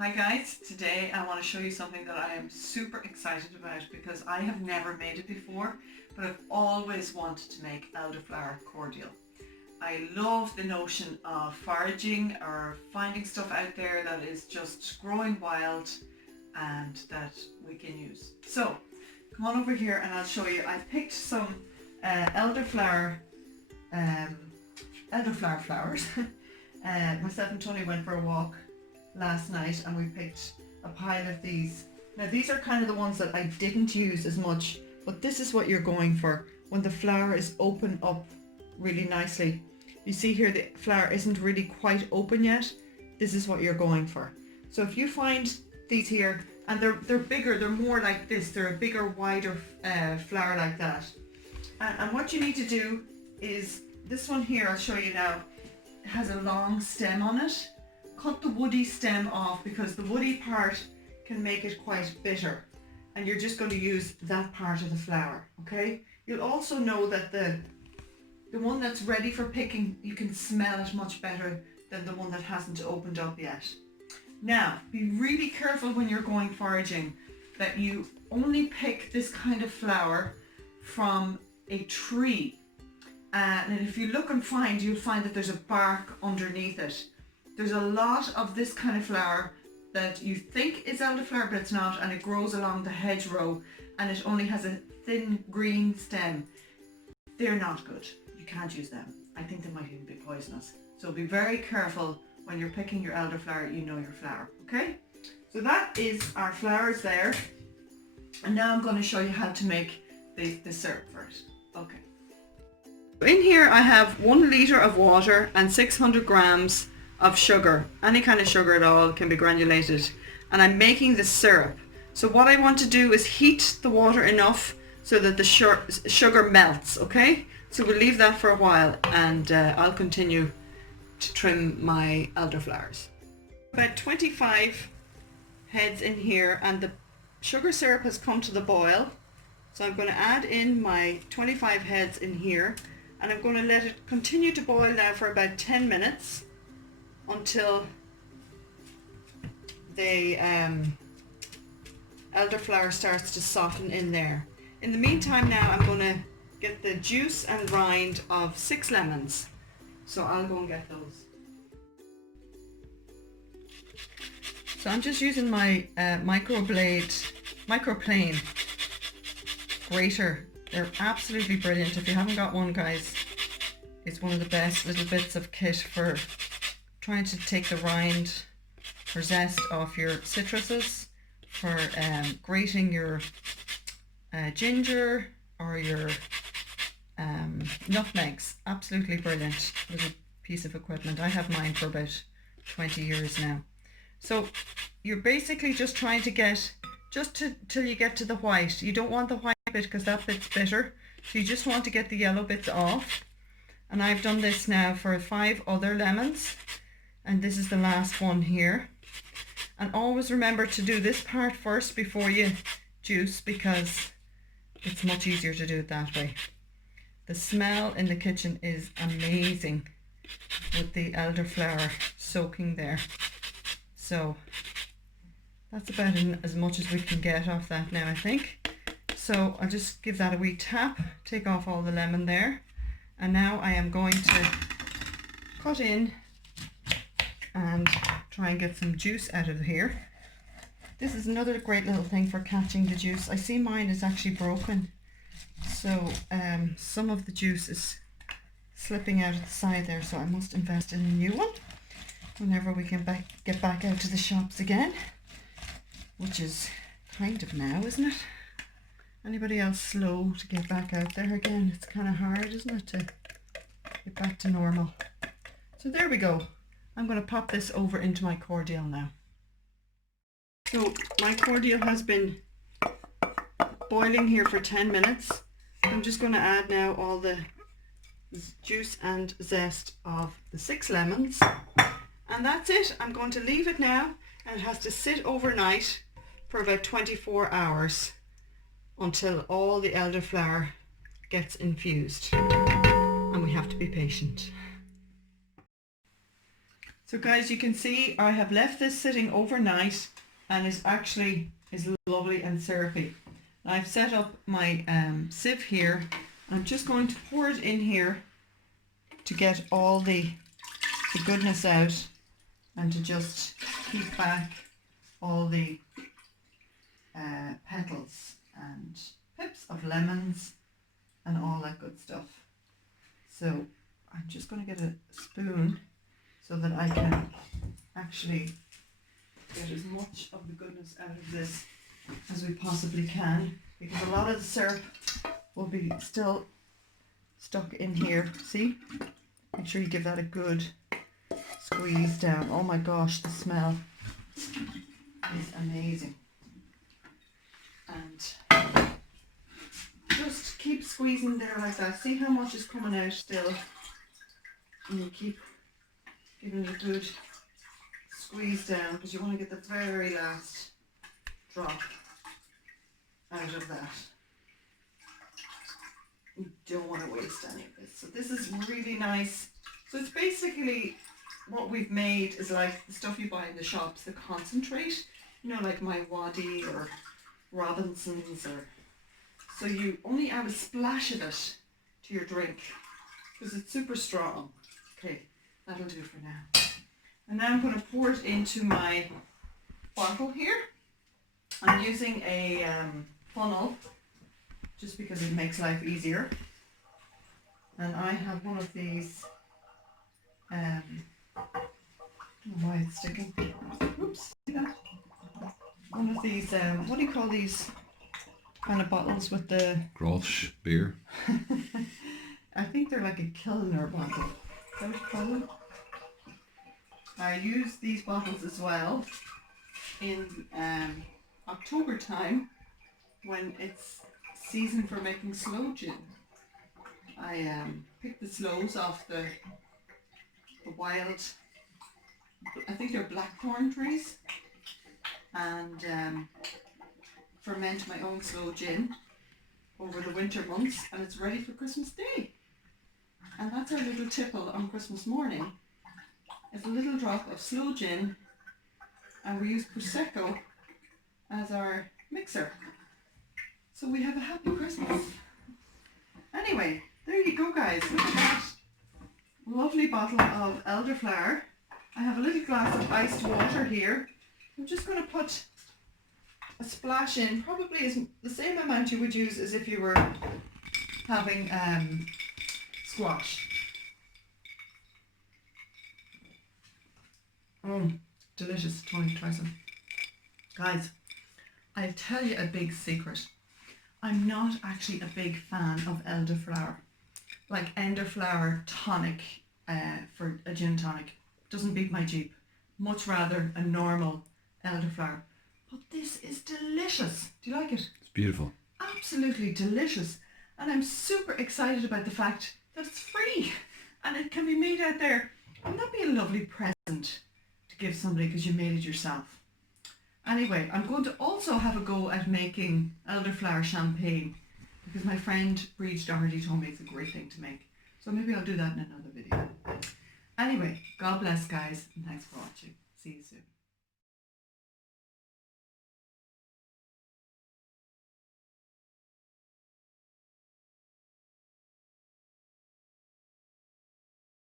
Hi guys, today I want to show you something that I am super excited about because I have never made it before, but I've always wanted to make elderflower cordial. I love the notion of foraging or finding stuff out there that is just growing wild and that we can use. So come on over here and I'll show you. I picked some elderflower flowers. Myself and Tony went for a walk last night and we picked a pile of these. Now these are kind of the ones that I didn't use as much, but this is what you're going for when the flower is open up really nicely. You see here the flower isn't really quite open yet. This is what you're going for. So if you find these here and they're bigger, they're more like this, they're a bigger, wider flower like that. And what you need to do is this one here, I'll show you now, it has a long stem on it. Cut the woody stem off because the woody part can make it quite bitter, and you're just going to use that part of the flower, okay? You'll also know that the one that's ready for picking, you can smell it much better than the one that hasn't opened up yet. Now, be really careful when you're going foraging that you only pick this kind of flower from a tree. And if you look and find, you'll find that there's a bark underneath it. There's a lot of this kind of flower that you think is elderflower, but it's not, and it grows along the hedgerow and it only has a thin green stem. They're not good. You can't use them. I think they might even be poisonous. So be very careful when you're picking your elderflower, you know your flower, okay? So that is our flowers there. And now I'm going to show you how to make the syrup first. Okay. In here I have 1 litre of water and 600 grams of sugar. Any kind of sugar at all, can be granulated, and I'm making the syrup. So what I want to do is heat the water enough so that the sugar melts, okay? So we'll leave that for a while and I'll continue to trim my elderflowers. About 25 heads in here and the sugar syrup has come to the boil, so I'm going to add in my 25 heads in here and I'm going to let it continue to boil now for about 10 minutes until the elderflower starts to soften in there. In the meantime now I'm going to get the juice and rind of 6 lemons. So I'll go and get those. So I'm just using my microplane grater. They're absolutely brilliant. If you haven't got one, guys, it's one of the best little bits of kit for trying to take the rind or zest off your citruses, for grating your ginger or your nutmegs. Absolutely brilliant little piece of equipment. I have mine for about 20 years now. So you're basically just trying to get till you get to the white. You don't want the white bit because that bit's bitter, so you just want to get the yellow bits off. And I've done this now for 5 other lemons, and this is the last one here. And always remember to do this part first before you juice, because it's much easier to do it that way. The smell in the kitchen is amazing with the elderflower soaking there. So that's about as much as we can get off that now, I think. So I'll just give that a wee tap, take off all the lemon there. And now I am going to cut in and try and get some juice out of here. This is another great little thing for catching the juice. I see mine is actually broken, so some of the juice is slipping out of the side there, so I must invest in a new one whenever we can get back out to the shops again, which is kind of now, isn't it? Anybody else slow to get back out there again? It's kind of hard, isn't it, to get back to normal. So there we go. I'm going to pop this over into my cordial now. So my cordial has been boiling here for 10 minutes. I'm just going to add now all the juice and zest of the 6 lemons. And that's it. I'm going to leave it now, and it has to sit overnight for about 24 hours until all the elderflower gets infused. And we have to be patient. So guys, you can see I have left this sitting overnight and is lovely and syrupy. I've set up my sieve here. I'm just going to pour it in here to get all the goodness out and to just keep back all the petals and pips of lemons and all that good stuff. So I'm just going to get a spoon so that I can actually get as much of the goodness out of this as we possibly can, because a lot of the syrup will be still stuck in here. See? Make sure you give that a good squeeze down. Oh my gosh, the smell is amazing. And just keep squeezing there like that. See how much is coming out still? And you keep giving it a good squeeze down, because you want to get the very last drop out of that. You don't want to waste any of this. So this is really nice. So it's basically what we've made is like the stuff you buy in the shops, the concentrate, you know, like my Wadi or Robinson's, or so you only add a splash of it to your drink because it's super strong. Okay, that'll do for now. And now I'm going to pour it into my bottle here. I'm using a funnel just because it makes life easier. And I have one of these, I don't know why it's sticking. Oops, see that? One of these, what do you call these kind of bottles with the... Grolsch beer. I think they're like a Kilner bottle. Is that what you call them? I use these bottles as well in October time when it's season for making sloe gin. I pick the sloes off the wild, I think they're blackthorn trees, and ferment my own sloe gin over the winter months, and it's ready for Christmas Day. And that's our little tipple on Christmas morning. It's a little drop of sloe gin, and we use Prosecco as our mixer. So we have a happy Christmas. Anyway, there you go guys, look at that lovely bottle of elderflower. I have a little glass of iced water here. I'm just going to put a splash in, probably is the same amount you would use as if you were having squash. Delicious. Tony, try some. Guys, I'll tell you a big secret. I'm not actually a big fan of elderflower. Like elderflower tonic for a gin tonic doesn't beat my Jeep. Much rather a normal elderflower. But this is delicious. Do you like it? It's beautiful. Absolutely delicious. And I'm super excited about the fact that it's free and it can be made out there. Wouldn't that be a lovely present to give somebody because you made it yourself? Anyway, I'm going to also have a go at making elderflower champagne because my friend Breach Doherty told me it's a great thing to make. So maybe I'll do that in another video. Anyway, God bless guys, and thanks for watching. See you soon.